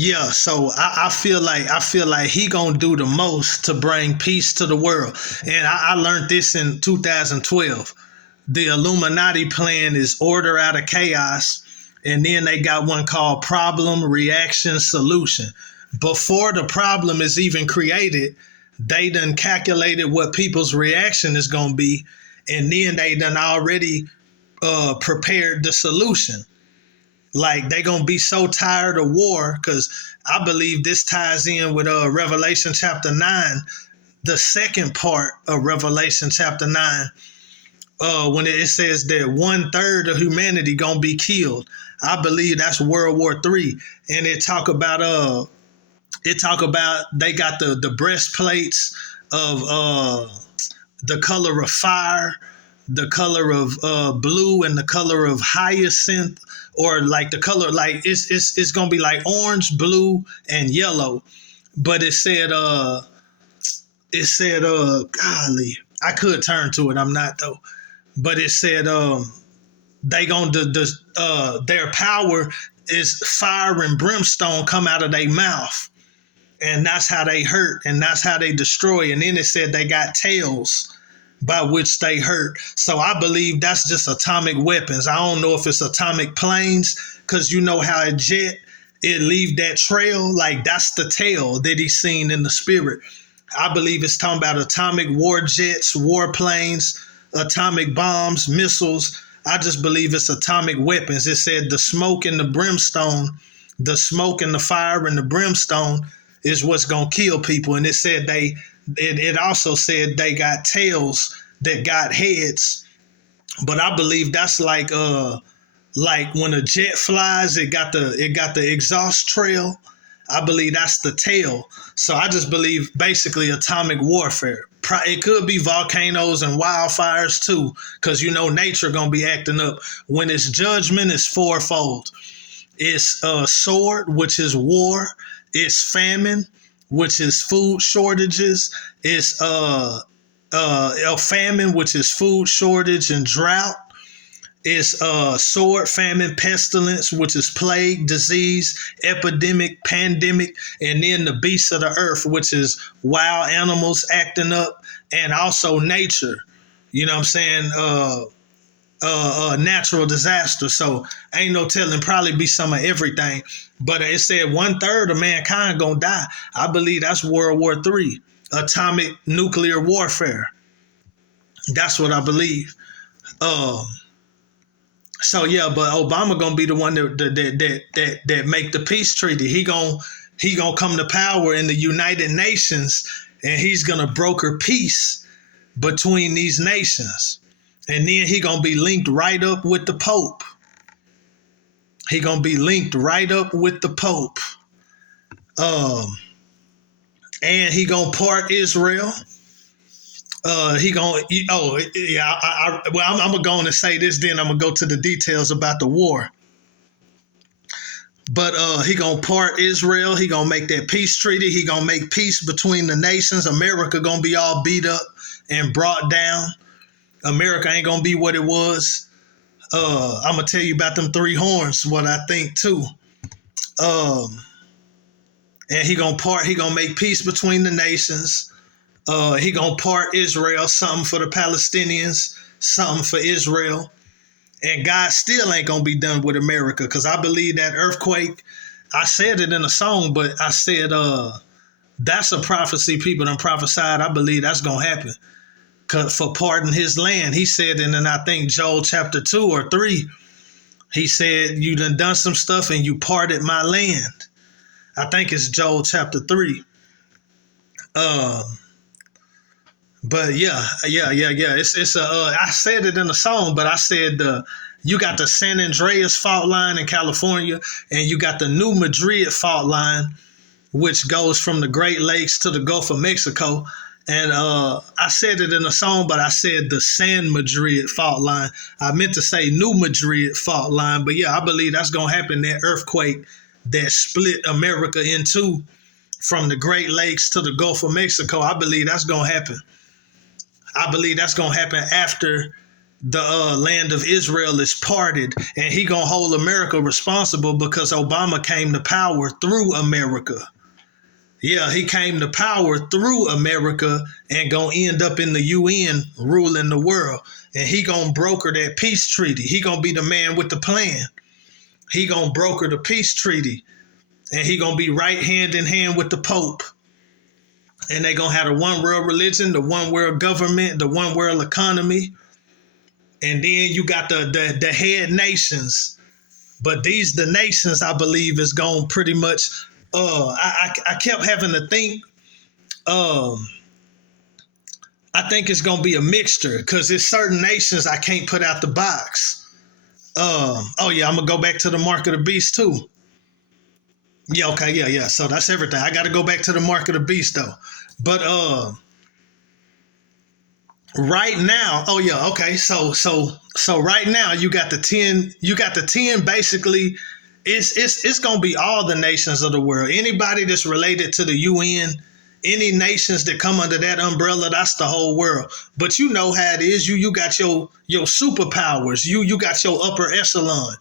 Yeah, so I feel like he gonna do the most to bring peace to the world. And I learned this in 2012. The Illuminati plan is order out of chaos, and then they got one called problem, reaction, solution. Before the problem is even created, they done calculated what people's reaction is gonna be, and then they done already prepared the solution. Like they gonna be so tired of war, because I believe this ties in with Revelation chapter 9, the second part of Revelation chapter 9, when it says that 1/3 of humanity gonna be killed. I believe that's World War III. And it talk about they got the breastplates of the color of fire, the color of blue, and the color of hyacinth, or like the color, like it's gonna be like orange, blue, and yellow. But it said golly, I could turn to it, I'm not though. But it said they gonna their power is fire and brimstone come out of their mouth, and that's how they hurt, and that's how they destroy. And then it said they got tails by which they hurt. So I believe that's just atomic weapons. I don't know if it's atomic planes, because you know how a jet, it leave that trail, like that's the tail that he's seen in the spirit. I believe it's talking about atomic war jets, war planes, atomic bombs, missiles. I just believe it's atomic weapons. It said the smoke and the brimstone, the smoke and the fire and the brimstone is what's gonna kill people. And it also said they got tails that got heads. But I believe that's like when a jet flies, it got the exhaust trail. I believe that's the tail. So I just believe basically atomic warfare. It could be volcanoes and wildfires too, because you know nature gonna be acting up. When it's judgment, it's fourfold. It's sword, which is war. It's famine, which is food shortages. It's a famine, which is food shortage and drought. It's sword, famine, pestilence, which is plague, disease, epidemic, pandemic, and then the beasts of the earth, which is wild animals acting up, and also nature. You know what I'm saying? Natural disaster. So ain't no telling, probably be some of everything. But it said 1/3 of mankind gonna die. I believe that's World War III, atomic nuclear warfare. That's what I believe. So yeah, but Obama gonna be the one that make the peace treaty. He gonna come to power in the United Nations, and he's gonna broker peace between these nations. And then he gonna be linked right up with the Pope. He gonna be linked right up with the Pope. And he gonna part Israel. He gonna oh yeah. I'm gonna go on and say this. Then I'm gonna go to the details about the war. But he gonna part Israel. He gonna make that peace treaty. He gonna make peace between the nations. America gonna be all beat up and brought down. America ain't gonna be what it was. I'm gonna tell you about them three horns. What I think too. And he gonna make peace between the nations. He gonna part Israel, something for the Palestinians, something for Israel. And God still ain't gonna be done with America, because I believe that earthquake, I said it in a song, but I said that's a prophecy people done prophesied. I believe that's gonna happen. For parting his land. He said, and then I think Joel chapter 2 or 3, he said, you done some stuff and you parted my land. I think it's Joel chapter 3. But yeah. I said it in the song, but I said you got the San Andreas fault line in California, and you got the New Madrid fault line, which goes from the Great Lakes to the Gulf of Mexico. And I said it in a song, but I said the San Madrid fault line. I meant to say New Madrid fault line, but yeah, I believe that's gonna happen. That earthquake that split America in two, from the Great Lakes to the Gulf of Mexico. I believe that's gonna happen. I believe that's gonna happen after the land of Israel is parted, and he gonna hold America responsible because Obama came to power through America. Yeah, he came to power through America and gonna end up in the UN ruling the world. And he gonna broker that peace treaty. He gonna be the man with the plan. He gonna broker the peace treaty, and he gonna be right hand in hand with the Pope. And they gonna have the one world religion, the one world government, the one world economy. And then you got the head nations. But the nations, I believe, is going pretty much. I kept having to think. I think it's gonna be a mixture because there's certain nations I can't put out the box. Oh yeah, I'm gonna go back to the mark of the beast too. Yeah, okay, yeah. So that's everything. I got to go back to the mark of the beast though. But right now, oh yeah, okay. So right now you got the 10. You got the 10. Basically, it's gonna be all the nations of the world. Anybody that's related to the UN, any nations that come under that umbrella, that's the whole world. But you know how it is. You got your superpowers. You got your upper echelon.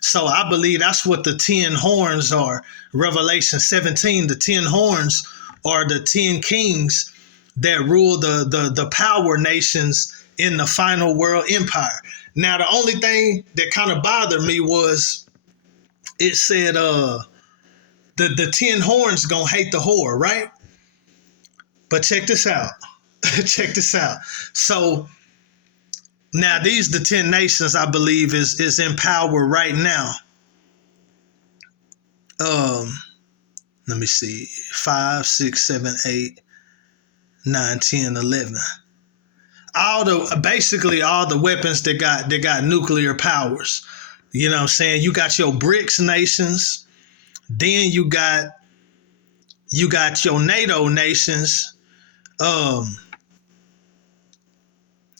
So I believe that's what the 10 horns are. Revelation 17, the 10 horns are the 10 kings that rule the power nations in the final world empire. Now, the only thing that kind of bothered me was it said the 10 horns gonna hate the whore, right? But check this out. Check this out. So now these the 10 nations I believe is in power right now. Let me see. 5, 6, 7, 8, 9, 10, 11. Basically all the weapons that got nuclear powers. You know what I'm saying? You got your BRICS nations, then you got your NATO nations.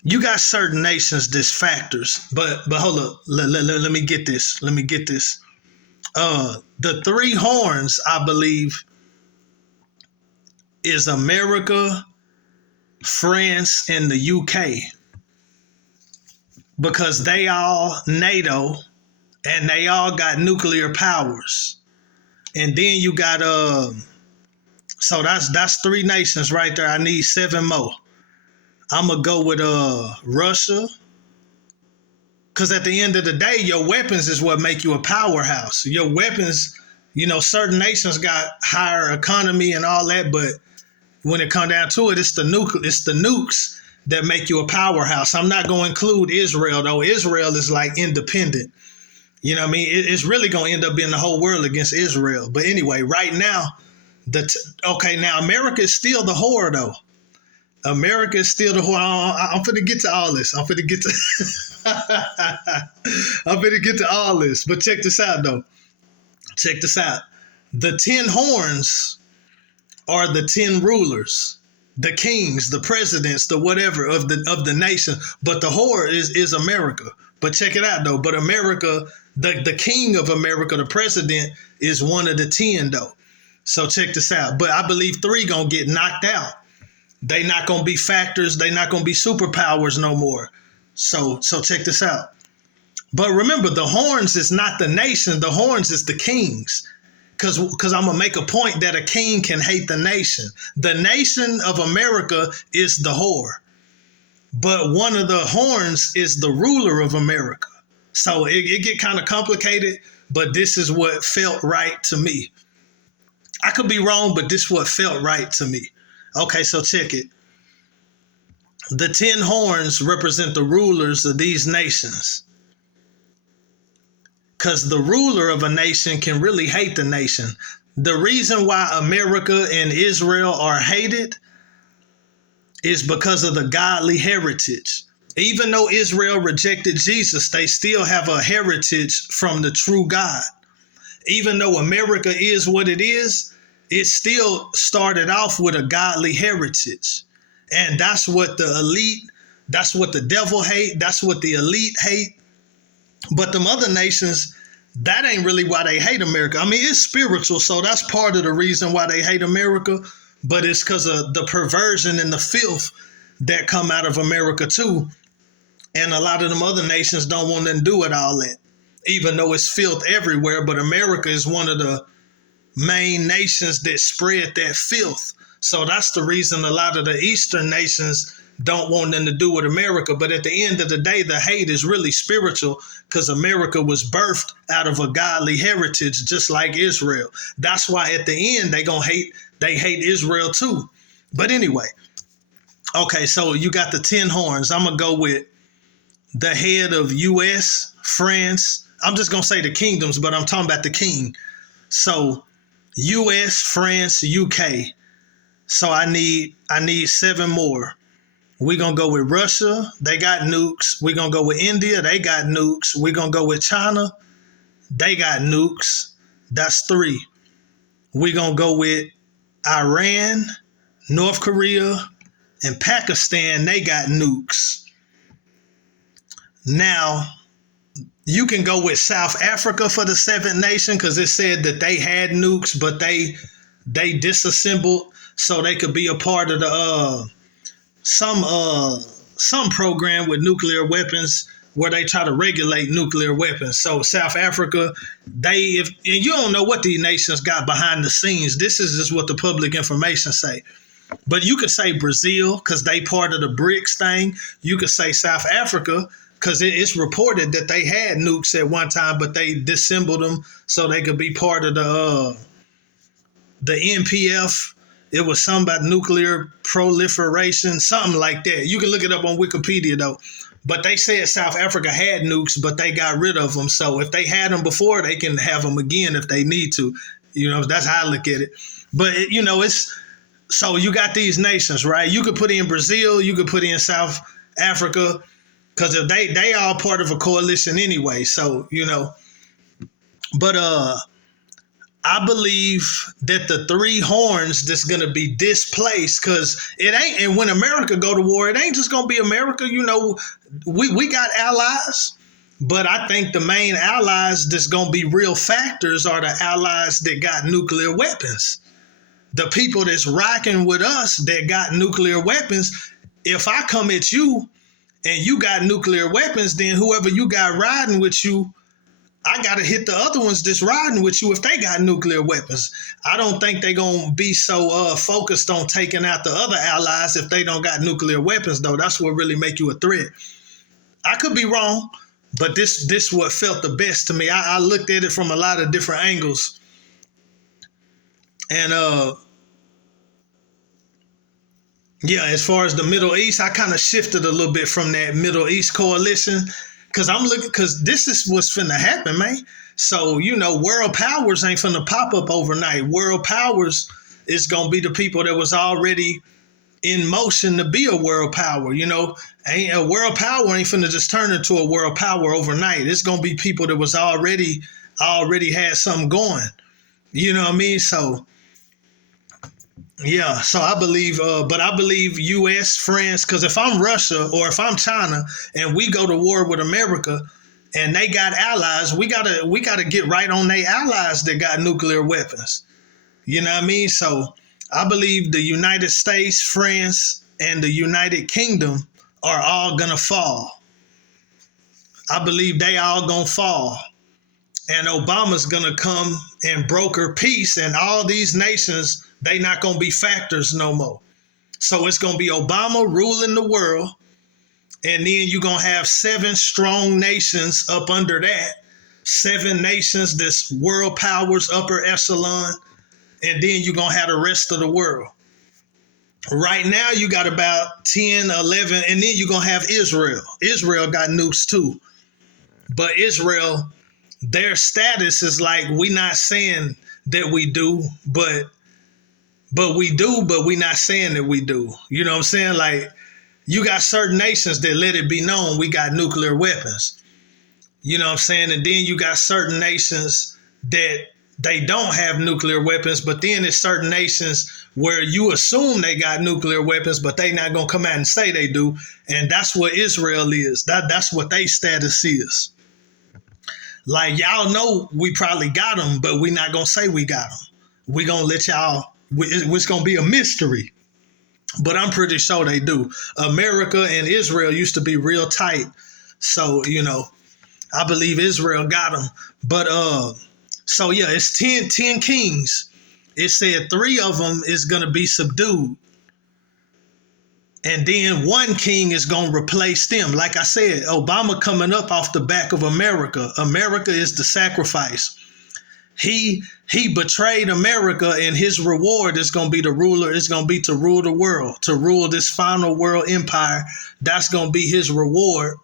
You got certain nations that's factors, but hold up, let me get this. The 3 horns, I believe, is America, France, and the UK, because they all NATO and they all got nuclear powers. And then you got so that's 3 nations right there. I need 7 more. I'm gonna go with Russia, because at the end of the day, your weapons is what make you a powerhouse. Your weapons, certain nations got higher economy and all that, but when it come down to it, it's the nukes that make you a powerhouse. I'm not gonna include Israel though. Israel is like independent. You know what I mean? It's really gonna end up being the whole world against Israel. But anyway, right now, now America is still the whore though. America is still the whore. I'm finna get to all this. I'm finna get to all this. But check this out though. Check this out. The 10 horns are the 10 rulers, the kings, the presidents, the whatever of the nation. But the whore is America. But check it out though. But America, the king of America, the president, is one of the 10 though. So check this out. But I believe 3 gonna get knocked out. They not gonna be factors. They not gonna be superpowers no more. So check this out. But remember, the horns is not the nation. The horns is the kings. Because I'm gonna make a point that a king can hate the nation. The nation of America is the whore, but one of the horns is the ruler of America. So it get kind of complicated. But this is what felt right to me. I could be wrong, but this is what felt right to me. Okay, so check it. The 10 horns represent the rulers of these nations. Because the ruler of a nation can really hate the nation. The reason why America and Israel are hated is because of the godly heritage. Even though Israel rejected Jesus, they still have a heritage from the true God. Even though America is what it is, it still started off with a godly heritage. And that's what the elite, that's what the devil hate, that's what the elite hate. But them other nations, that ain't really why they hate America. I mean, it's spiritual, so that's part of the reason why they hate America. But it's because of the perversion and the filth that come out of America too. And a lot of them other nations don't want to do it all that, even though it's filth everywhere. But America is one of the main nations that spread that filth. So that's the reason a lot of the Eastern nations don't want them to do with America. But at the end of the day, the hate is really spiritual because America was birthed out of a godly heritage, just like Israel. That's why at the end they hate Israel too. But anyway, okay, so you got the 10 horns. I'm going to go with the head of US, France. I'm just going to say the kingdoms, but I'm talking about the king. So US, France, UK. So I need 7 more. We're going to go with Russia. They got nukes. We're going to go with India. They got nukes. We're going to go with China. They got nukes. That's 3. We're going to go with Iran, North Korea, and Pakistan. They got nukes. Now, you can go with South Africa for the 7th nation because it said that they had nukes, but they disassembled so they could be a part of the some program with nuclear weapons where they try to regulate nuclear weapons. So South Africa, and you don't know what these nations got behind the scenes. This is just what the public information say. But you could say Brazil because they part of the BRICS thing. You could say South Africa because it's reported that they had nukes at one time, but they disassembled them so they could be part of the NPF. It was something about nuclear proliferation, something like that. You can look it up on Wikipedia, though. But they said South Africa had nukes, but they got rid of them. So if they had them before, they can have them again if they need to. That's how I look at it. But, so you got these nations, right? You could put in Brazil, you could put in South Africa, because if they all part of a coalition anyway. So, but I believe that the 3 horns that's going to be displaced because it ain't, and when America go to war, it ain't just going to be America. We got allies, but I think the main allies that's going to be real factors are the allies that got nuclear weapons. The people that's rocking with us that got nuclear weapons, if I come at you and you got nuclear weapons, then whoever you got riding with you, I got to hit the other ones that's riding with you if they got nuclear weapons. I don't think they're going to be so focused on taking out the other allies if they don't got nuclear weapons, though. That's what really make you a threat. I could be wrong, but this what felt the best to me. I looked at it from a lot of different angles. And, as far as the Middle East, I kind of shifted a little bit from that Middle East coalition. Because this is what's finna happen, man. So, world powers ain't finna pop up overnight. World powers is going to be the people that was already in motion to be a world power. Ain't a world power ain't finna just turn into a world power overnight. It's going to be people that was already had something going. You know what I mean? So, yeah, so I believe, but I believe U.S., France, because if I'm Russia or if I'm China and we go to war with America and they got allies, we gotta get right on their allies that got nuclear weapons. You know what I mean? So I believe the United States, France, and the United Kingdom are all gonna fall. I believe they all gonna fall. And Obama's gonna come and broker peace, and all these nations, they not going to be factors no more. So it's going to be Obama ruling the world. And then you're going to have 7 strong nations up under that. 7 nations that's world powers, upper echelon. And then you're going to have the rest of the world. Right now you got about 10, 11, and then you're going to have Israel. Israel got nukes too. But Israel, their status is like, we not saying that we do, but we do, but we not saying that we do. You know what I'm saying? Like, you got certain nations that let it be known we got nuclear weapons. You know what I'm saying? And then you got certain nations that they don't have nuclear weapons, but then there's certain nations where you assume they got nuclear weapons, but they not going to come out and say they do. And that's what Israel is. That's what their status is. Like, y'all know we probably got them, but we not going to say we got them. We going to let y'all... It's going to be a mystery. but I'm pretty sure they do. America and Israel used to be real tight. So, I believe Israel got them. But so yeah, it's 10 kings. It said 3 of them is going to be subdued. And then 1 king is going to replace them. Like I said, Obama coming up off the back of America. America is the sacrifice. He betrayed America, and his reward is going to be the ruler. It's going to be to rule the world, to rule this final world empire. That's going to be his reward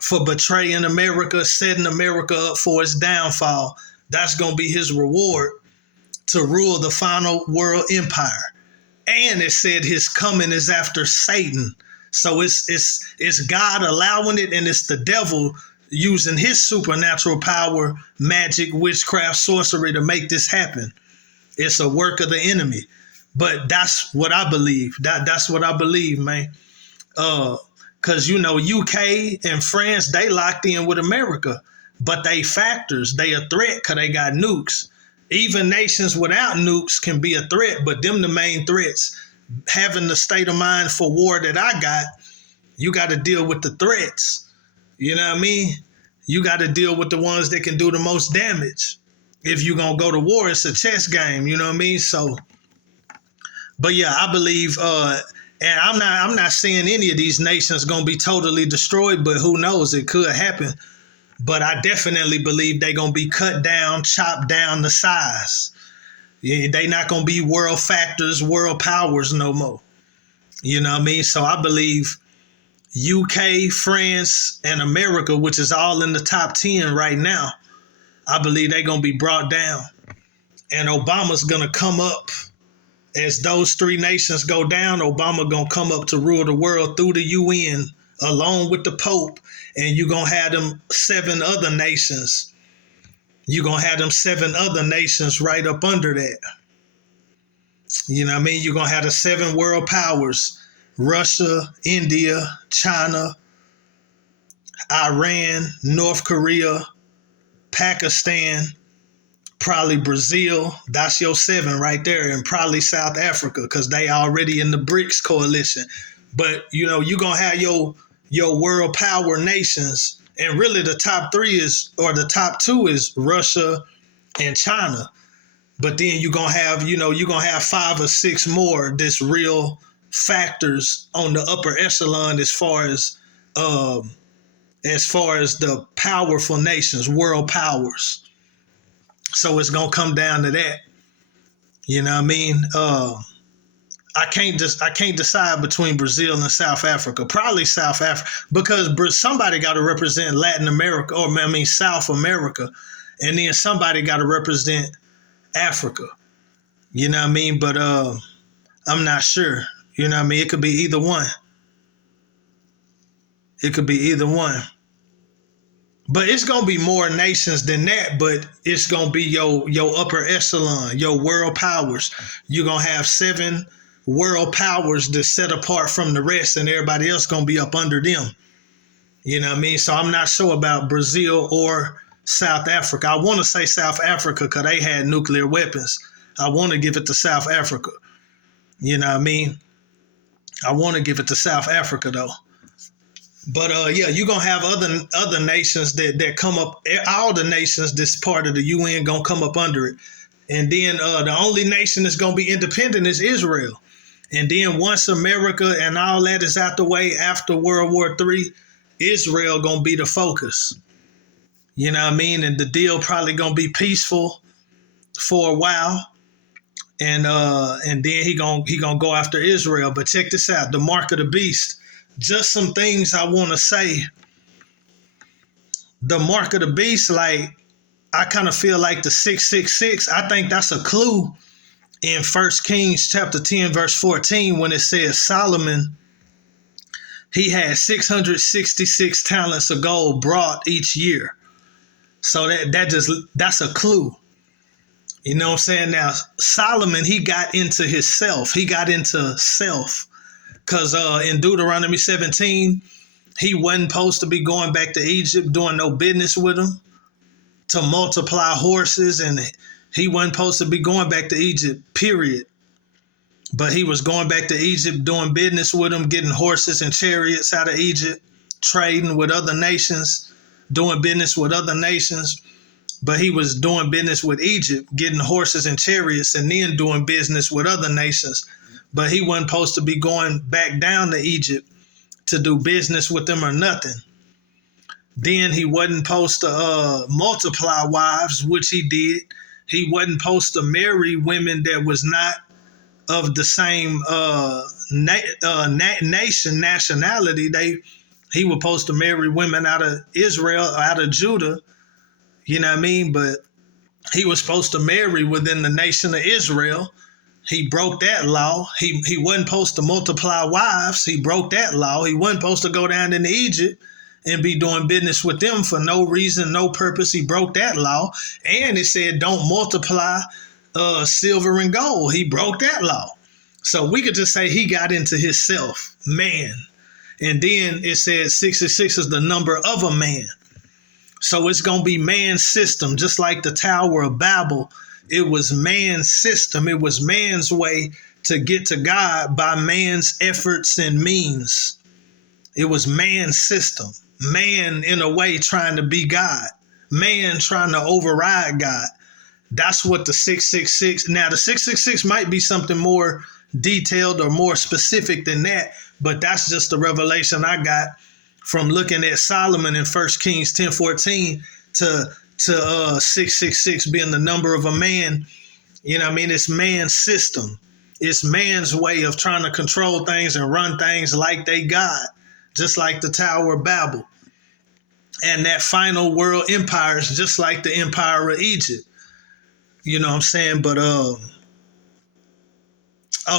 for betraying America, setting America up for its downfall. That's going to be his reward, to rule the final world empire. And it said his coming is after Satan. So it's God allowing it, and it's the devil using his supernatural power, magic, witchcraft, sorcery to make this happen. It's a work of the enemy. But that's what I believe. That's what I believe, man. Because, UK and France, they locked in with America. But they factors, they a threat because they got nukes. Even nations without nukes can be a threat, but them the main threats. Having the state of mind for war that I got, you got to deal with the threats. You know what I mean? You got to deal with the ones that can do the most damage. If you're going to go to war, it's a chess game. You know what I mean? So, but yeah, I believe, and I'm not saying any of these nations going to be totally destroyed, but who knows? It could happen. But I definitely believe they're going to be cut down, chopped down the size. Yeah, they not going to be world factors, world powers no more. You know what I mean? So I believe UK, France, and America, which is all in the top 10 right now, I believe they're going to be brought down. And Obama's going to come up. As those 3 nations go down, Obama going to come up to rule the world through the UN, along with the Pope. And you're going to have them 7 other nations. You're going to have them 7 other nations right up under that. You know what I mean? You're going to have the 7 world powers. Russia, India, China, Iran, North Korea, Pakistan, probably Brazil. That's your 7 right there. And probably South Africa, because they already in the BRICS coalition. But, you're going to have your world power nations. And really the top 3 the top 2 is Russia and China. But then you're going to have, you're going to have 5 or 6 more this real factors on the upper echelon as far as the powerful nations, world powers. So it's gonna come down to that. You know what I mean? I can't decide between Brazil and South Africa. Probably South Africa, because somebody got to represent Latin America, or South America, and then somebody got to represent Africa. You know what I mean? But I'm not sure. You know what I mean? It could be either one. It could be either one. But it's going to be more nations than that, but it's going to be your upper echelon, your world powers. You're going to have 7 world powers that set apart from the rest, and everybody else going to be up under them. You know what I mean? So I'm not sure about Brazil or South Africa. I want to say South Africa because they had nuclear weapons. I want to give it to South Africa. You know what I mean? I want to give it to South Africa, though. But yeah, you're going to have other nations that come up. All the nations that's part of the UN going to come up under it. And then the only nation that's going to be independent is Israel. And then once America and all that is out the way after World War III, Israel going to be the focus. You know what I mean? And the deal probably going to be peaceful for a while. And then he gonna go after Israel. But check this out, the mark of the beast. Just some things I want to say. The mark of the beast, like, I kind of feel like the 666. I think that's a clue in 1 Kings chapter 10, verse 14, when it says Solomon, he had 666 talents of gold brought each year. So that's a clue. You know what I'm saying? Now, Solomon, he got into himself. He got into self. Because in Deuteronomy 17, he wasn't supposed to be going back to Egypt, doing no business with them, to multiply horses. And he wasn't supposed to be going back to Egypt, period. But he was going back to Egypt, doing business with them, getting horses and chariots out of Egypt, trading with other nations, doing business with other nations. But he was doing business with Egypt, getting horses and chariots, and then doing business with other nations. But he wasn't supposed to be going back down to Egypt to do business with them or nothing. Then he wasn't supposed to multiply wives, which he did. He wasn't supposed to marry women that was not of the same nationality. He was supposed to marry women out of Israel, out of Judah. You know what I mean? But he was supposed to marry within the nation of Israel. He broke that law. He wasn't supposed to multiply wives. He broke that law. He wasn't supposed to go down into Egypt and be doing business with them for no reason, no purpose. He broke that law. And it said don't multiply silver and gold. He broke that law. So we could just say he got into himself, man. And then it says 66 is the number of a man. So it's going to be man's system, just like the Tower of Babel. It was man's system. It was man's way to get to God by man's efforts and means. It was man's system. Man, in a way, trying to be God. Man trying to override God. That's what the 666. Now, the 666 might be something more detailed or more specific than that, but that's just the revelation I got from looking at Solomon in 1 Kings 10:14 to 666 being the number of a man. You know what I mean? It's man's system. It's man's way of trying to control things and run things like they God, just like the Tower of Babel. And that final world empire is just like the Empire of Egypt. You know what I'm saying? But, oh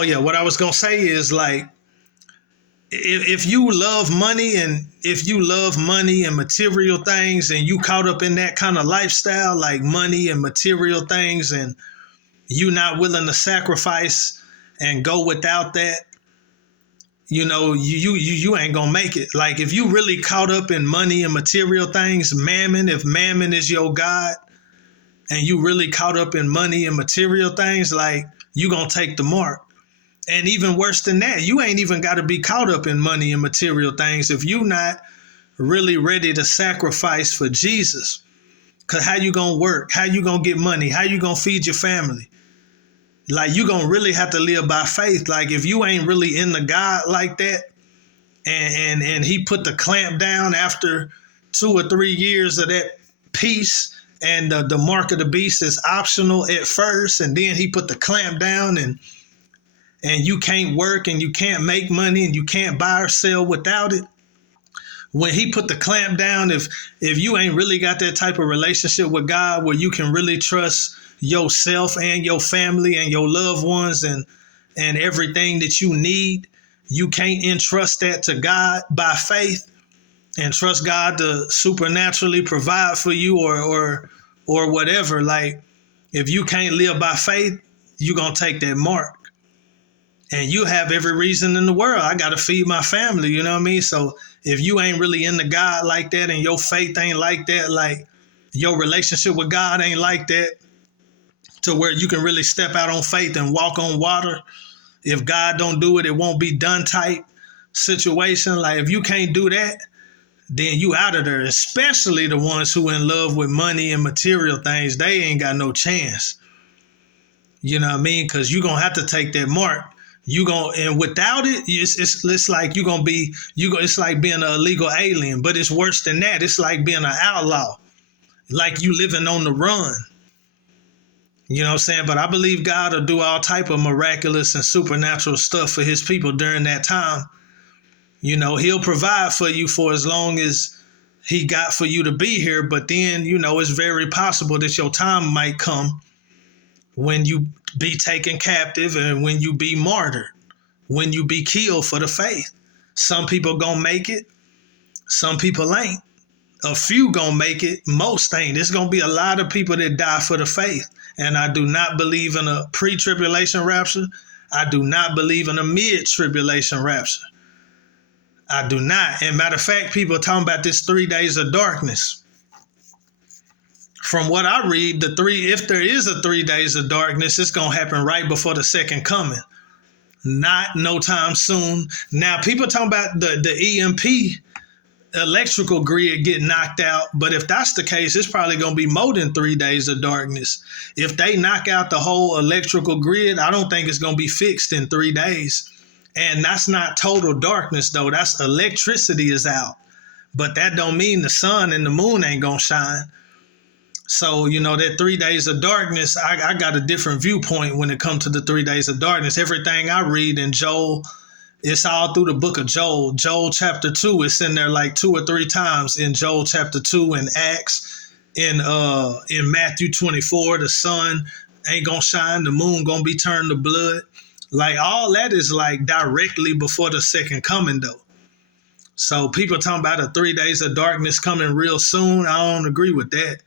yeah, what I was going to say is like, if you love money and material things and you caught up in that kind of lifestyle, like money and material things, and you not willing to sacrifice and go without that, you know, you ain't gonna make it. Like if you really caught up in money and material things, mammon, if mammon is your God, and you really caught up in money and material things, like you gonna take the mark. And even worse than that, you ain't even got to be caught up in money and material things if you not really ready to sacrifice for Jesus. Because how you going to work? How you going to get money? How you going to feed your family? Like you going to really have to live by faith. Like if you ain't really in the God like that, and he put the clamp down after 2 or 3 years of that peace, and the mark of the beast is optional at first, and then he put the clamp down, and you can't work and you can't make money and you can't buy or sell without it. When he put the clamp down, if you ain't really got that type of relationship with God where you can really trust yourself and your family and your loved ones and everything that you need, you can't entrust that to God by faith and trust God to supernaturally provide for you or whatever. Like if you can't live by faith, you're going to take that mark. And you have every reason in the world. I got to feed my family, you know what I mean? So if you ain't really into God like that and your faith ain't like that, like your relationship with God ain't like that, to where you can really step out on faith and walk on water. If God don't do it, it won't be done type situation. Like if you can't do that, then you out of there, especially the ones who in love with money and material things. They ain't got no chance. You know what I mean? Because you're going to have to take that mark. And without it, it's like you're gonna be it's like being an illegal alien, but it's worse than that. It's like being an outlaw, like you living on the run. You know what I'm saying? But I believe God will do all type of miraculous and supernatural stuff for his people during that time. You know, he'll provide for you for as long as he got for you to be here. But then, you know, it's very possible that your time might come when you be taken captive and when you be martyred, when you be killed for the faith. Some people gonna make it, some people ain't. A few gonna make it, most ain't. There's gonna be a lot of people that die for the faith. And I do not believe in a pre-tribulation rapture. I do not believe in a mid-tribulation rapture. I do not. And matter of fact, people are talking about this 3 days of darkness. From what I read, if there is a 3 days of darkness, it's going to happen right before the second coming. Not no time soon. Now, people talking about the EMP electrical grid get knocked out, but if that's the case, it's probably going to be more than 3 days of darkness. If they knock out the whole electrical grid, I don't think it's going to be fixed in 3 days. And that's not total darkness, though. That's electricity is out. But that don't mean the sun and the moon ain't going to shine. So, that 3 days of darkness, I got a different viewpoint when it comes to the 3 days of darkness. Everything I read in Joel, it's all through the book of Joel. Joel chapter 2, it's in there like 2 or 3 times in Joel chapter 2, in Acts, in Matthew 24, the sun ain't going to shine, the moon going to be turned to blood. Like, all that is like directly before the second coming, though. So people talking about the 3 days of darkness coming real soon. I don't agree with that.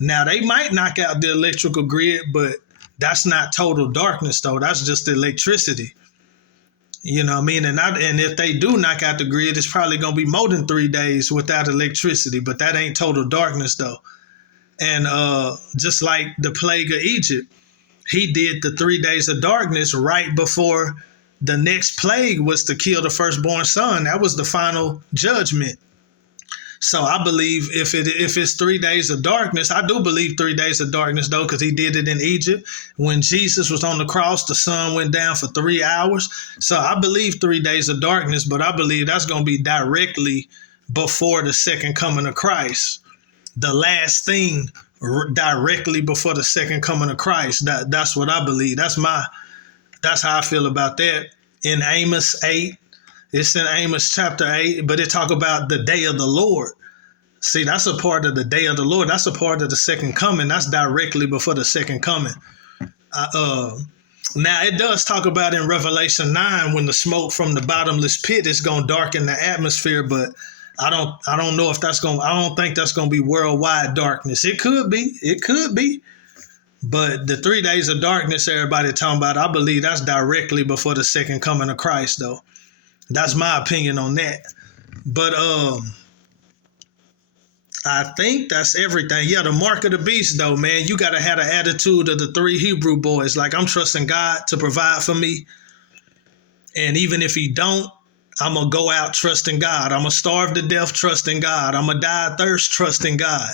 Now, they might knock out the electrical grid, but that's not total darkness, though. That's just electricity. You know what I mean? And if they do knock out the grid, it's probably going to be more than 3 days without electricity, but that ain't total darkness, though. And just like the plague of Egypt, he did the 3 days of darkness right before the next plague was to kill the firstborn son. That was the final judgment. So I believe if it's 3 days of darkness, I do believe 3 days of darkness, though, because he did it in Egypt. When Jesus was on the cross, the sun went down for 3 hours. So I believe 3 days of darkness, but I believe that's going to be directly before the second coming of Christ. The last thing directly before the second coming of Christ. That's what I believe. That's how I feel about that. In Amos 8, it's in Amos chapter 8, but it talk about the day of the Lord. See, that's a part of the day of the Lord. That's a part of the second coming. That's directly before the second coming. Now, it does talk about in Revelation 9 when the smoke from the bottomless pit is going to darken the atmosphere, but I don't know if I don't think that's going to be worldwide darkness. It could be. But the 3 days of darkness everybody talking about, I believe that's directly before the second coming of Christ, though. That's my opinion on that. But I think that's everything. Yeah, the mark of the beast, though, man. You got to have the attitude of the 3 Hebrew boys. Like, I'm trusting God to provide for me. And even if he don't, I'm going to go out trusting God. I'm going to starve to death trusting God. I'm going to die of thirst trusting God.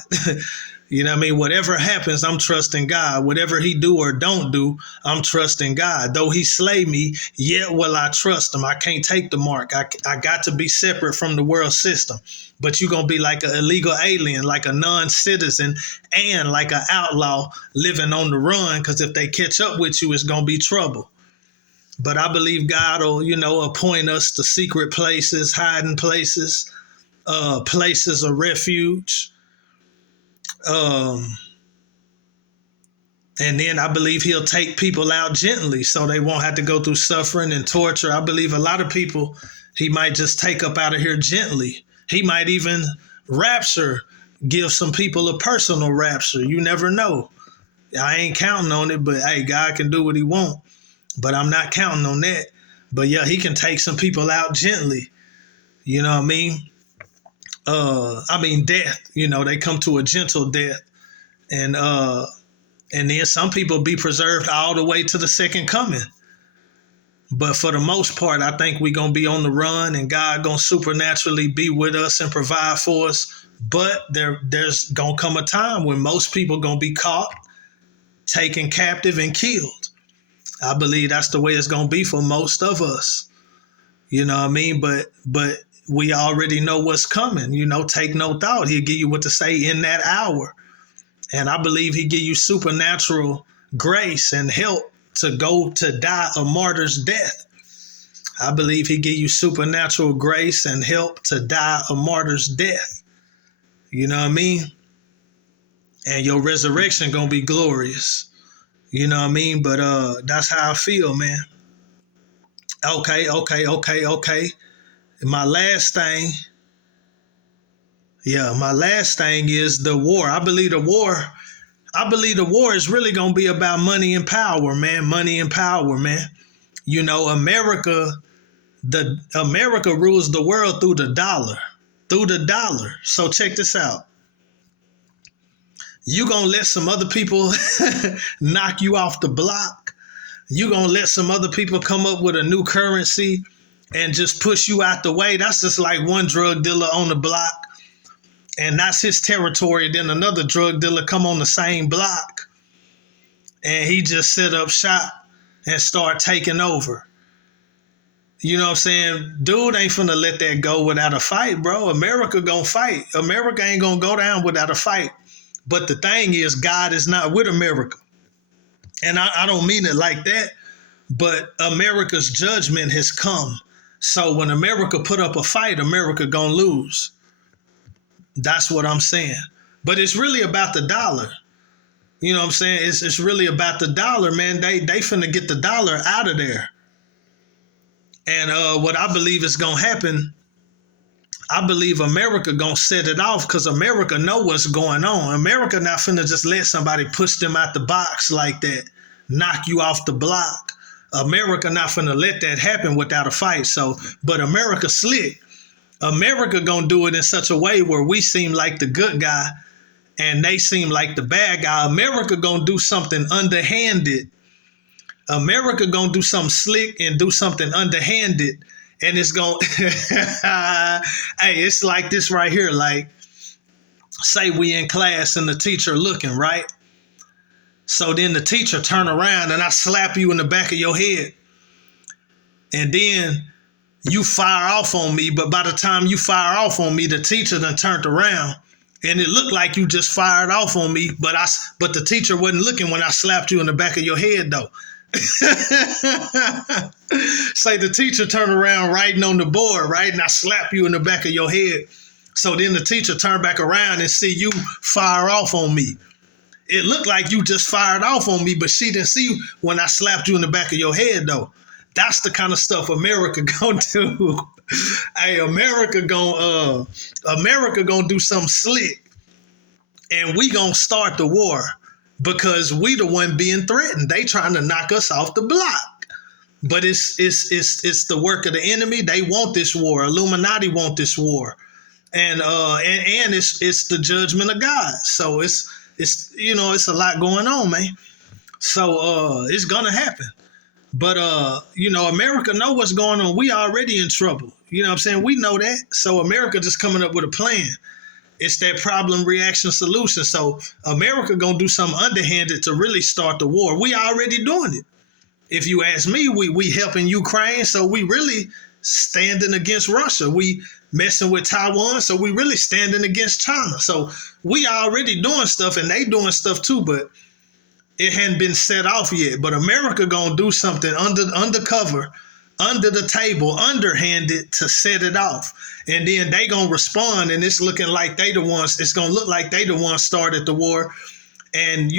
You know what I mean? Whatever happens, I'm trusting God. Whatever he do or don't do, I'm trusting God. Though he slay me, yet will I trust him. I can't take the mark. I got to be separate from the world system. But you're going to be like an illegal alien, like a non-citizen, and like an outlaw living on the run, because if they catch up with you, it's going to be trouble. But I believe God will, appoint us to secret places, hiding places, places of refuge. And then I believe he'll take people out gently so they won't have to go through suffering and torture. I believe a lot of people he might just take up out of here gently. He might even give some people a personal rapture. You never know. I ain't counting on it, but hey, God can do what he wants. But I'm not counting on that. But yeah, he can take some people out gently. You know what I mean? Death, they come to a gentle death. And then some people be preserved all the way to the second coming. But for the most part, I think we're going to be on the run and God going to supernaturally be with us and provide for us. But there's going to come a time when most people going to be caught, taken captive, and killed. I believe that's the way it's going to be for most of us. You know what I mean? But we already know what's coming. Take no thought. He'll give you what to say in that hour. And I believe he give you supernatural grace and help to go to die a martyr's death. I believe he give you supernatural grace and help to die a martyr's death. You know what I mean? And your resurrection going to be glorious. You know what I mean? But that's how I feel, man. Okay. My last thing is the war. I believe the war is really going to be about money and power, man. Money and power, man. America rules the world through the dollar. So check this out. You going to let some other people knock you off the block? You gonna let some other people come up with a new currency and just push you out the way? That's just like one drug dealer on the block, and that's his territory. Then another drug dealer come on the same block, and he just set up shop and start taking over. You know what I'm saying? Dude ain't finna let that go without a fight, bro. America gonna fight. America ain't gonna go down without a fight. But the thing is, God is not with America. And I don't mean it like that, but America's judgment has come. So when America put up a fight, America gonna lose. That's what I'm saying. But it's really about the dollar. You know what I'm saying? It's really about the dollar, man. They finna get the dollar out of there. And what I believe is gonna happen, I believe America gonna set it off because America know what's going on. America not finna just let somebody push them out the box like that, knock you off the block. America not finna let that happen without a fight. So, but America slick. America gonna do it in such a way where we seem like the good guy and they seem like the bad guy. America gonna do something underhanded. America gonna do something slick and do something underhanded, and it's gonna hey, it's like this right here. Like, say we in class and the teacher looking, right? So then the teacher turn around and I slap you in the back of your head, and then you fire off on me. But by the time you fire off on me, the teacher done turned around, and it looked like you just fired off on me. But the teacher wasn't looking when I slapped you in the back of your head, though. Say the teacher turned around writing on the board, right? And I slap you in the back of your head. So then the teacher turned back around and see you fire off on me. It looked like you just fired off on me, but she didn't see when I slapped you in the back of your head, though. That's the kind of stuff America gonna do. Hey, America gonna do something slick, and we gonna start the war. Because we the one being threatened. They trying to knock us off the block. But it's the work of the enemy. They want this war. Illuminati want this war. And it's the judgment of God. So it's a lot going on, man. So it's gonna happen. But America know what's going on. We already in trouble. You know what I'm saying? We know that. So America just coming up with a plan. It's that problem, reaction, solution. So America gonna do something underhanded to really start the war. We already doing it. If you ask me, we helping Ukraine, so we really standing against Russia. We messing with Taiwan, so we really standing against China. So we already doing stuff, and they doing stuff too, but it hadn't been set off yet. But America gonna do something undercover, under the table, underhanded to set it off. And then they gonna respond, and it's looking like they the ones, it's gonna look like they the ones started the war. And,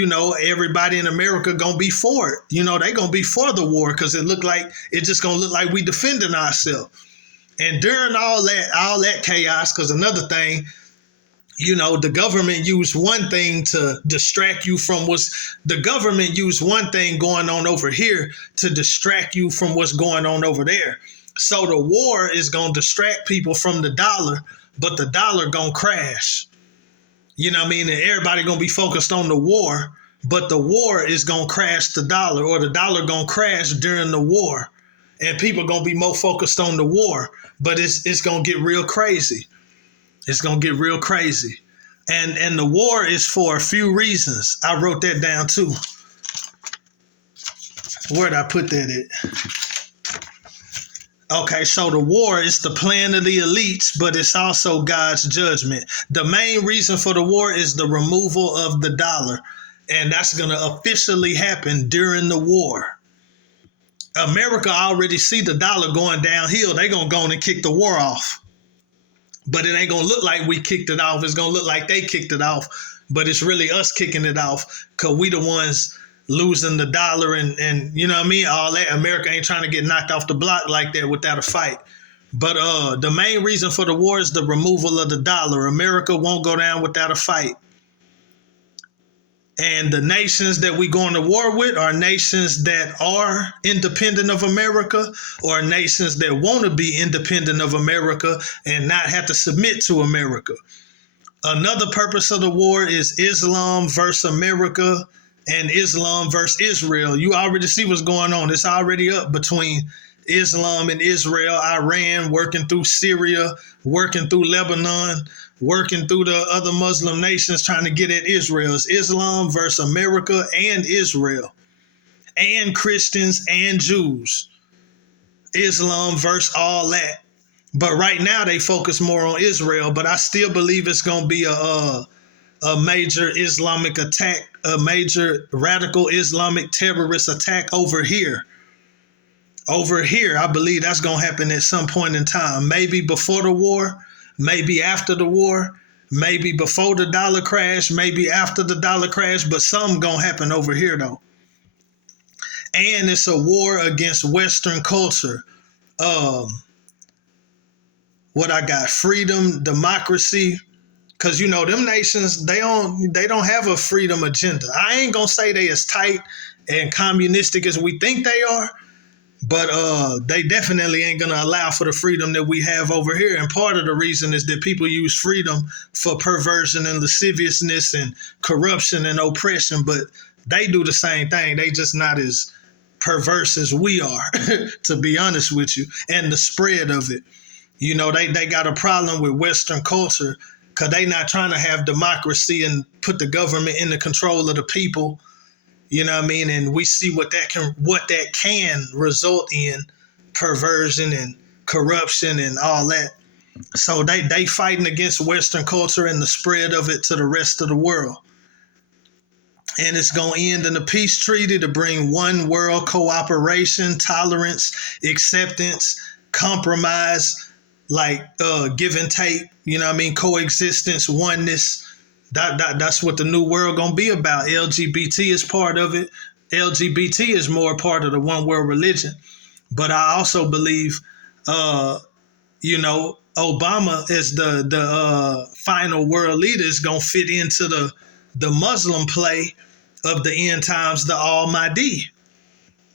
everybody in America gonna be for it. They gonna be for the war because it's just gonna look like we defending ourselves. And during all that chaos, because another thing, the government used one thing to distract you from government used one thing going on over here to distract you from what's going on over there. So the war is going to distract people from the dollar, but the dollar going to crash. You know what I mean? And everybody going to be focused on the war, but the war is going to crash the dollar, or the dollar going to crash during the war. And people going to be more focused on the war, but it's going to get real crazy. It's going to get real crazy. And the war is for a few reasons. I wrote that down too. Where'd I put that at? Okay, so the war is the plan of the elites, but it's also God's judgment. The main reason for the war is the removal of the dollar. And that's going to officially happen during the war. America already see the dollar going downhill. They're going to go in and kick the war off. But it ain't going to look like we kicked it off. It's going to look like they kicked it off. But it's really us kicking it off because we the ones losing the dollar and you know what I mean? All that. America ain't trying to get knocked off the block like that without a fight. But the main reason for the war is the removal of the dollar. America won't go down without a fight. And the nations that we going to war with are nations that are independent of America, or nations that want to be independent of America and not have to submit to America. Another purpose of the war is Islam versus America and Islam versus Israel. You already see what's going on. It's already up between Islam and Israel, Iran, working through Syria, working through Lebanon, working through the other Muslim nations trying to get at Israel. It's Islam versus America and Israel, and Christians and Jews. Islam versus all that. But right now they focus more on Israel, but I still believe it's going to be a major Islamic attack, a major radical Islamic terrorist attack over here. Over here, I believe that's going to happen at some point in time. Maybe before the war, maybe after the war, maybe before the dollar crash, maybe after the dollar crash, but something going to happen over here though. And it's a war against Western culture. What I got, freedom, democracy, because you know them nations, they don't have a freedom agenda. I ain't gonna say they as tight and communistic as we think they are, but they definitely ain't gonna allow for the freedom that we have over here. And part of the reason is that people use freedom for perversion and lasciviousness and corruption and oppression, but they do the same thing. They just not as perverse as we are, to be honest with you, and the spread of it. You know, they got a problem with Western culture because they not trying to have democracy and put the government in the control of the people. You know what I mean? And we see what that can result in, perversion and corruption and all that. So they fighting against Western culture and the spread of it to the rest of the world. And it's going to end in a peace treaty to bring one world cooperation, tolerance, acceptance, compromise, like give and take, you know what I mean, coexistence, oneness. That's what the new world gonna be about. LGBT is part of it. LGBT is more part of the one world religion. But I also believe, you know, Obama as the final world leader is gonna fit into the Muslim play of the end times, the Almighty.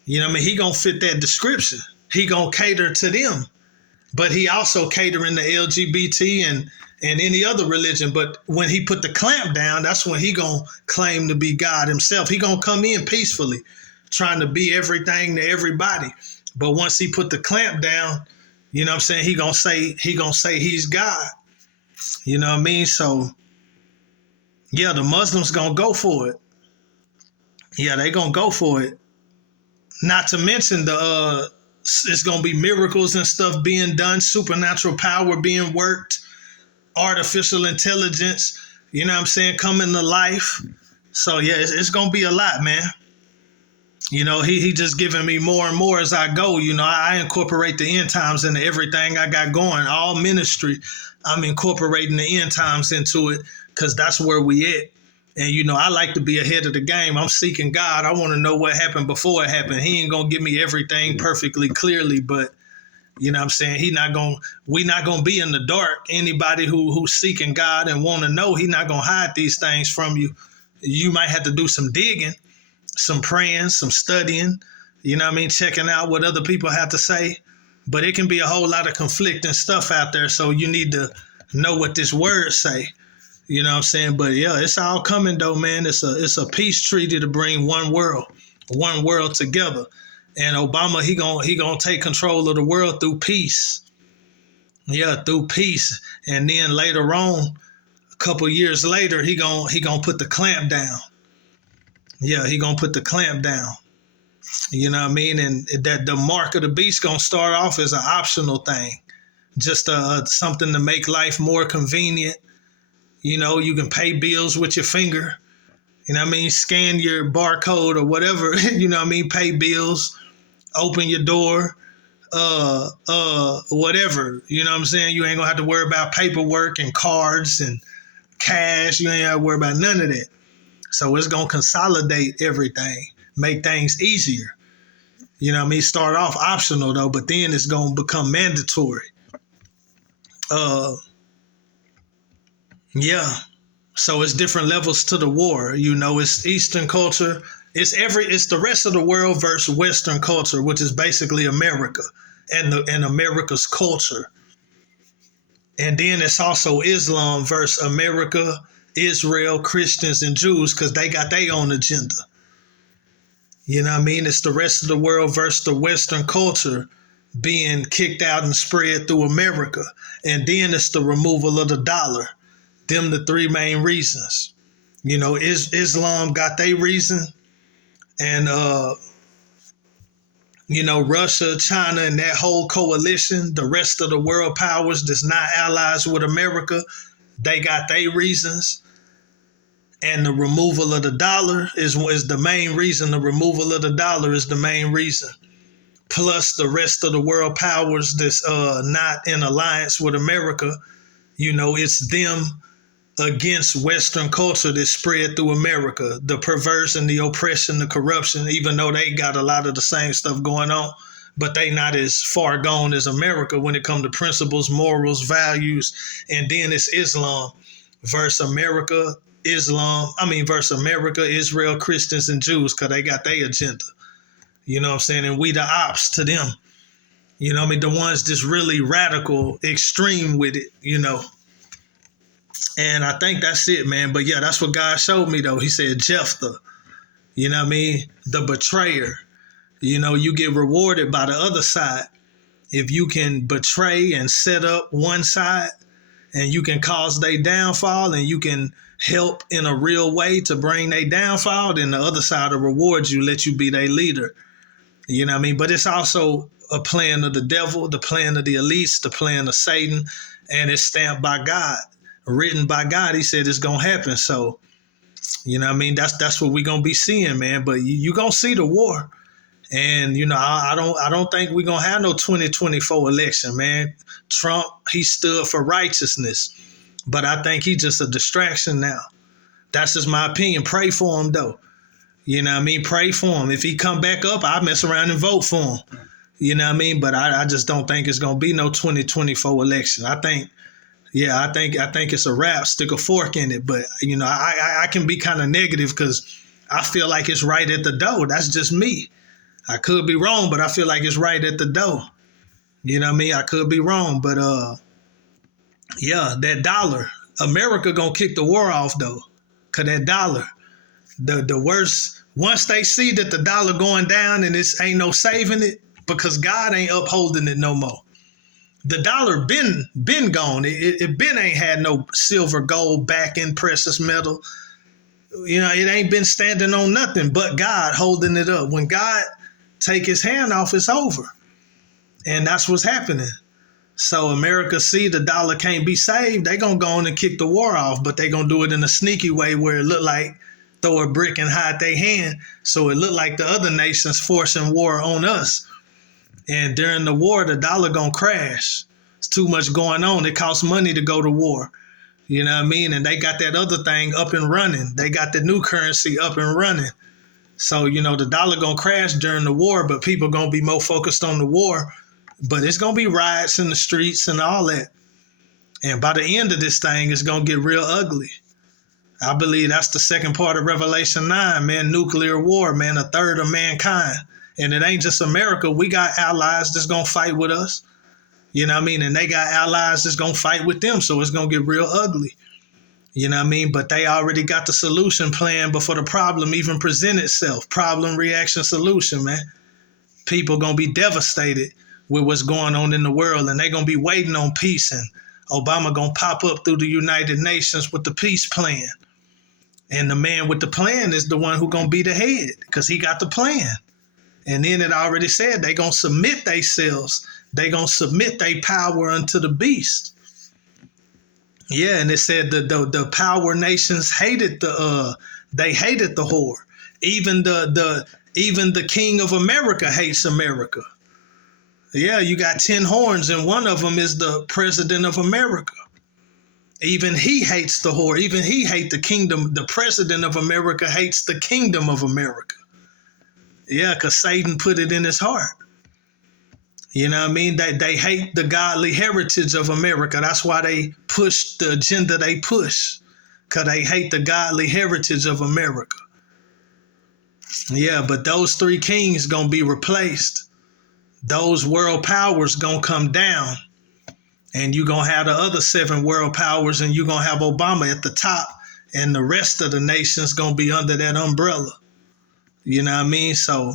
You know what I mean? He gonna fit that description. He gonna cater to them. But he also catering to LGBT and any other religion. But when he put the clamp down, that's when he gonna claim to be God himself. He gonna come in peacefully, trying to be everything to everybody. But once he put the clamp down, you know what I'm saying, he gonna say he's God. You know what I mean? So yeah, the Muslims gonna go for it. Yeah, they gonna go for it. Not to mention it's going to be miracles and stuff being done, supernatural power being worked, artificial intelligence, you know what I'm saying, coming to life. So, yeah, it's going to be a lot, man. You know, he just giving me more and more as I go. You know, I incorporate the end times into everything I got going. All ministry, I'm incorporating the end times into it because that's where we at. And, you know, I like to be ahead of the game. I'm seeking God. I want to know what happened before it happened. He ain't going to give me everything perfectly clearly, but, you know what I'm saying, we not going to be in the dark. Anybody who's seeking God and want to know, he not going to hide these things from you. You might have to do some digging, some praying, some studying, you know what I mean, checking out what other people have to say. But it can be a whole lot of conflicting stuff out there, so you need to know what this word say. You know what I'm saying? But yeah, it's all coming though, man. It's a peace treaty to bring one world together. And Obama, he gonna take control of the world through peace. Yeah, through peace. And then later on, a couple years later, he gonna put the clamp down. Yeah, he gonna put the clamp down. You know what I mean? And that the mark of the beast gonna start off as an optional thing, just something to make life more convenient. You know, you can pay bills with your finger. You know what I mean? Scan your barcode or whatever. You know what I mean? Pay bills, open your door, whatever. You know what I'm saying? You ain't gonna have to worry about paperwork and cards and cash. You ain't have to worry about none of that. So it's gonna consolidate everything, make things easier. You know what I mean? Start off optional though, but then it's gonna become mandatory. Yeah. So it's different levels to the war. You know, it's Eastern culture. It's the rest of the world versus Western culture, which is basically America and America's culture. And then it's also Islam versus America, Israel, Christians, and Jews, because they got their own agenda. You know what I mean? It's the rest of the world versus the Western culture being kicked out and spread through America. And then it's the removal of the dollar. Them the three main reasons. You know, Islam got their reason, and you know, Russia, China, and that whole coalition, the rest of the world powers that's not allies with America, they got their reasons. And the removal of the dollar is the main reason. The removal of the dollar is the main reason. Plus the rest of the world powers that's not in alliance with America, you know, it's them against Western culture that spread through America, the perversion, the oppression, the corruption, even though they got a lot of the same stuff going on, but they not as far gone as America when it comes to principles, morals, values. And then it's Islam versus America, versus America, Israel, Christians, and Jews, because they got their agenda. You know what I'm saying? And we the ops to them. You know what I mean? The ones that's really radical, extreme with it, you know. And I think that's it, man. But yeah, that's what God showed me, though. He said, Jephthah, you know what I mean? The betrayer. You know, you get rewarded by the other side. If you can betray and set up one side, and you can cause their downfall, and you can help in a real way to bring their downfall, then the other side will reward you, let you be their leader. You know what I mean? But it's also a plan of the devil, the plan of the elites, the plan of Satan, and it's stamped by God. Written by God. He said it's gonna happen. So, you know what I mean? That's what we're gonna be seeing, man. But you gonna see the war. And, you know, I don't think we're gonna have no 2024 election, man. Trump, he stood for righteousness. But I think he's just a distraction now. That's just my opinion. Pray for him though. You know what I mean? Pray for him. If he come back up, I'll mess around and vote for him. You know what I mean? But I just don't think it's gonna be no 2024 election. I think it's a wrap. Stick a fork in it. But, you know, I can be kind of negative because I feel like it's right at the door. That's just me. I could be wrong, but I feel like it's right at the door. You know what I mean? I could be wrong, but yeah, that dollar. America gonna kick the war off though, cause that dollar. The worst. Once they see that the dollar going down and it's ain't no saving it, because God ain't upholding it no more. The dollar been gone. It been ain't had no silver, gold, backing, precious metal. You know, it ain't been standing on nothing but God holding it up. When God take his hand off, it's over. And that's what's happening. So America see the dollar can't be saved. They gonna go on and kick the war off, but they gonna do it in a sneaky way where it look like throw a brick and hide their hand. So it look like the other nations forcing war on us. And during the war, the dollar gonna crash. It's too much going on. It costs money to go to war. You know what I mean? And they got that other thing up and running. They got the new currency up and running. So, you know, the dollar gonna crash during the war, but people gonna be more focused on the war. But it's gonna be riots in the streets and all that. And by the end of this thing, it's gonna get real ugly. I believe that's the second part of Revelation 9, man, nuclear war, man, a third of mankind. And it ain't just America. We got allies that's going to fight with us. You know what I mean? And they got allies that's going to fight with them. So it's going to get real ugly. You know what I mean? But they already got the solution plan before the problem even present itself. Problem, reaction, solution, man. People going to be devastated with what's going on in the world. And they going to be waiting on peace. And Obama going to pop up through the United Nations with the peace plan. And the man with the plan is the one who going to be the head because he got the plan. And then it already said they going to submit themselves. They going to submit their power unto the beast. Yeah, and it said the power nations hated they hated the whore. Even the king of America hates America. Yeah, you got 10 horns and one of them is the president of America. Even he hates the whore. Even he hates the kingdom. The president of America hates the kingdom of America. Yeah, because Satan put it in his heart. You know what I mean? They hate the godly heritage of America. That's why they push the agenda they push, because they hate the godly heritage of America. Yeah, but those 3 kings going to be replaced. Those world powers going to come down. And you're going to have the other 7 world powers, and you're going to have Obama at the top, and the rest of the nations going to be under that umbrella. You know what I mean? So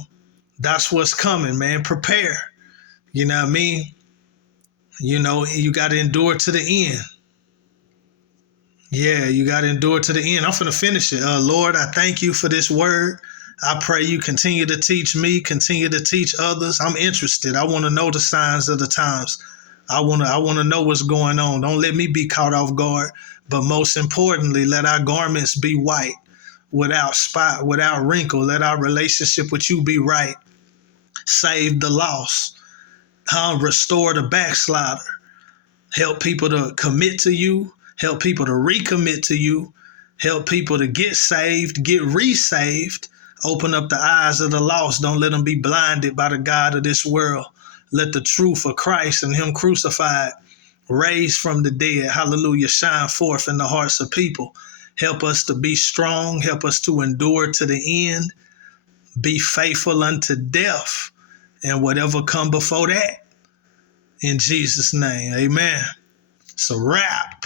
that's what's coming, man. Prepare. You know what I mean? You know, you got to endure to the end. Yeah, you got to endure to the end. I'm finna finish it. Lord, I thank you for this word. I pray you continue to teach me, continue to teach others. I'm interested. I want to know the signs of the times. I want to know what's going on. Don't let me be caught off guard. But most importantly, let our garments be white, without spot, without wrinkle. Let our relationship with you be right. Save the lost. Restore the backslider. Help people to commit to you, help people to recommit to you, help people to get saved, get resaved, open up the eyes of the lost. Don't let them be blinded by the God of this world. Let the truth of Christ and him crucified, raised from the dead, hallelujah, shine forth in the hearts of people. Help us to be strong, help us to endure to the end, be faithful unto death, and whatever come before that. In Jesus' name, amen. It's a wrap.